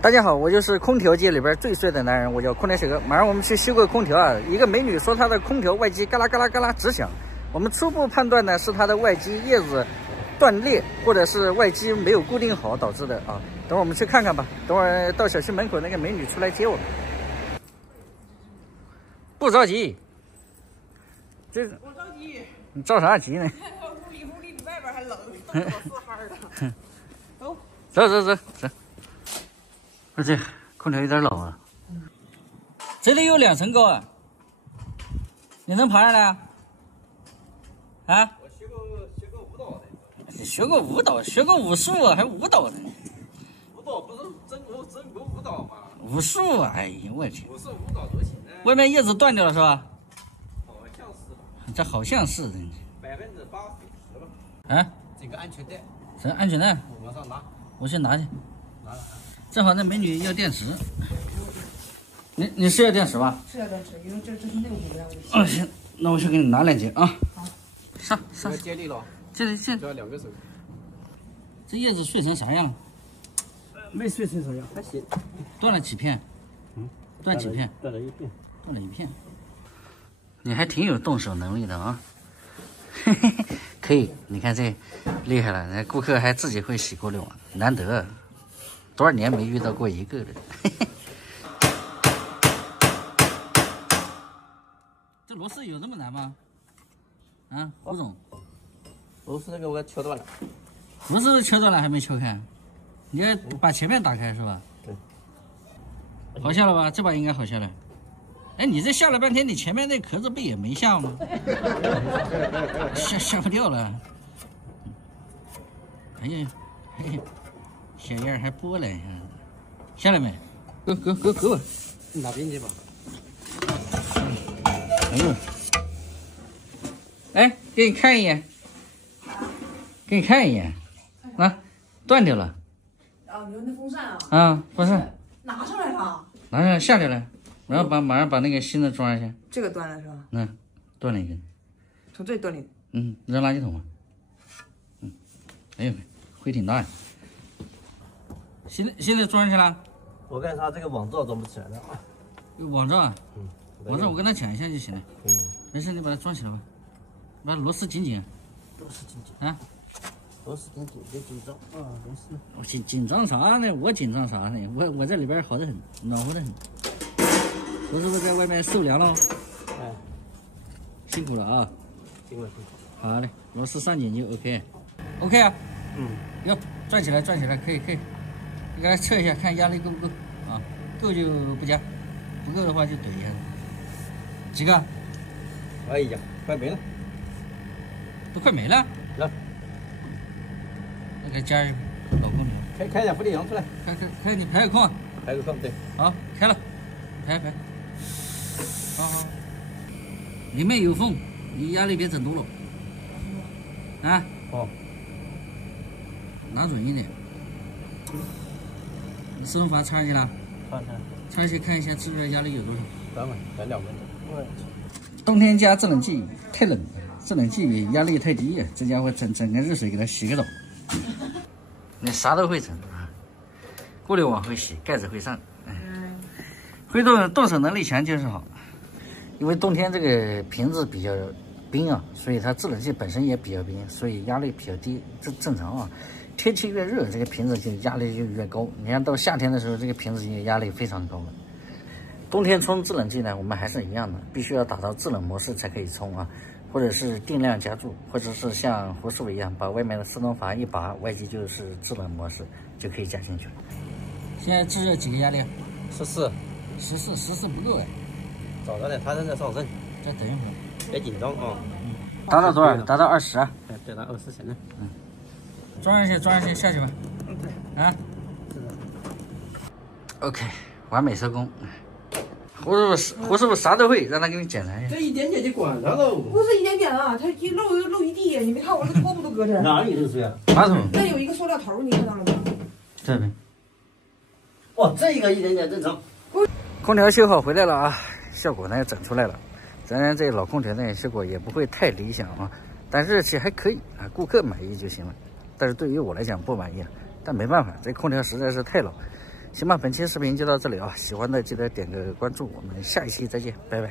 大家好，我就是空调界里边最帅的男人，我叫空调小哥。马上我们去修个空调啊！一个美女说她的空调外机嘎啦嘎啦嘎啦直响，我们初步判断呢是她的外机叶子断裂，或者是外机没有固定好导致的啊。等会儿我们去看看吧。等会儿到小区门口那个美女出来接我们。不着急，这我着急。你着啥急呢？屋里外边还冷，冻得我4哈的。走。这空调有点老啊。这里有2层高啊，你能爬上来啊？啊？我学过舞蹈的。学过舞蹈，学过武术啊，还舞蹈呢？舞蹈不是真国舞蹈吗？武术啊！哎呀，我去！我是舞蹈都行的。外面叶子断掉了是吧？好像是吧。这好像是的。80%吧。啊？这个安全带。这安全带？往上拿。我去拿去。拿了。正好那美女要电池。你是要电池吧？是要电池，因为这是6度的。啊行，那我去给你拿2节啊。好。上。接力了。这要2个手。这叶子碎成啥样？没碎成啥样，还行。断了几片？断几片？断了1片。断了1片。你还挺有动手能力的啊！嘿嘿嘿，可以，你看这厉害了，那顾客还自己会洗锅滤网，难得，多少年没遇到过一个了。嘿嘿。这螺丝有那么难吗？啊，胡总，螺丝那个我给敲断了。螺丝敲断了还没敲开，你要把前面打开是吧？对。好下了吧？这把应该好下来。哎，你这下了半天，你前面那壳子不也没下吗？下不掉了。哎呀，小燕儿还拨了一下，下来没？给我，拿边去吧。哎呦，哎，给你看一眼，啊，断掉了。啊，你说那风扇啊？啊，风扇拿上来了。拿上下来了，然后马上把那个新的装上去。这个断了是吧？断了一根。从这里断的。扔垃圾桶吧。哎呦，灰挺大呀。现在装上去了。我看他这个网罩装不起来了。网罩啊？网罩我跟他讲一下就行了。没事，你把它装起来吧。把螺丝紧紧。螺丝紧紧啊。螺丝紧紧，别紧张啊！螺丝。我紧张啥呢？我紧张啥呢？我在里边好得很，暖和得很。我是不是在外面受凉了？哎，辛苦了啊！辛苦。好嘞，螺丝上紧就 OK 啊。哟，转起来，可以。你给它测一下，看压力够不够啊？够就不加，不够的话就怼一下。几个？哎呀，快没了，都快没了。来，那个加一个老空调。开点负离阳出来。开，你排个空啊。排个空，对。好，开了，排。好。里面有缝，你压力别整多了。啊。好。拿准一点。自动阀插上去了。插上去看一下制热压力有多少。等会等2分钟。冬天加制冷剂太冷了，制冷剂压力太低了，这家伙整个热水给它洗个澡。你啥都会整啊，过滤网会洗，盖子会上。会动手能力强就是好，因为冬天这个瓶子比较冰啊，所以它制冷剂本身也比较冰，所以压力比较低，这正常啊。天气越热，这个瓶子就压力就越高。你看到夏天的时候，这个瓶子就压力非常高了。冬天冲制冷剂呢，我们还是一样的，必须要打到制冷模式才可以冲啊，或者是定量加注，或者是像胡师傅一样，把外面的自动阀一拔，外机就是制冷模式，就可以加进去了。现在制热几个压力？14不够哎。早着呢，他正在上升。再等一会儿。别紧张啊。达到多少？达到20啊。对，达20行了。装上去，下去吧。对。啊。是的。OK， 完美收工。胡师傅啥都会，让他给你检查一下。这一点点就管他喽。不是一点点啊，它一漏一地，你没看我这拖布都搁这儿。哪里漏水啊？马桶。那有一个塑料头，你看到了吗？这边。哦，这个一点点正常。空调修好回来了啊，效果呢也整出来了。咱这老空调呢效果也不会太理想啊，但热气还可以啊，顾客满意就行了。但是对于我来讲不满意啊，但没办法，这空调实在是太老，行吧，本期视频就到这里啊，喜欢的记得点个关注，我们下一期再见，拜拜。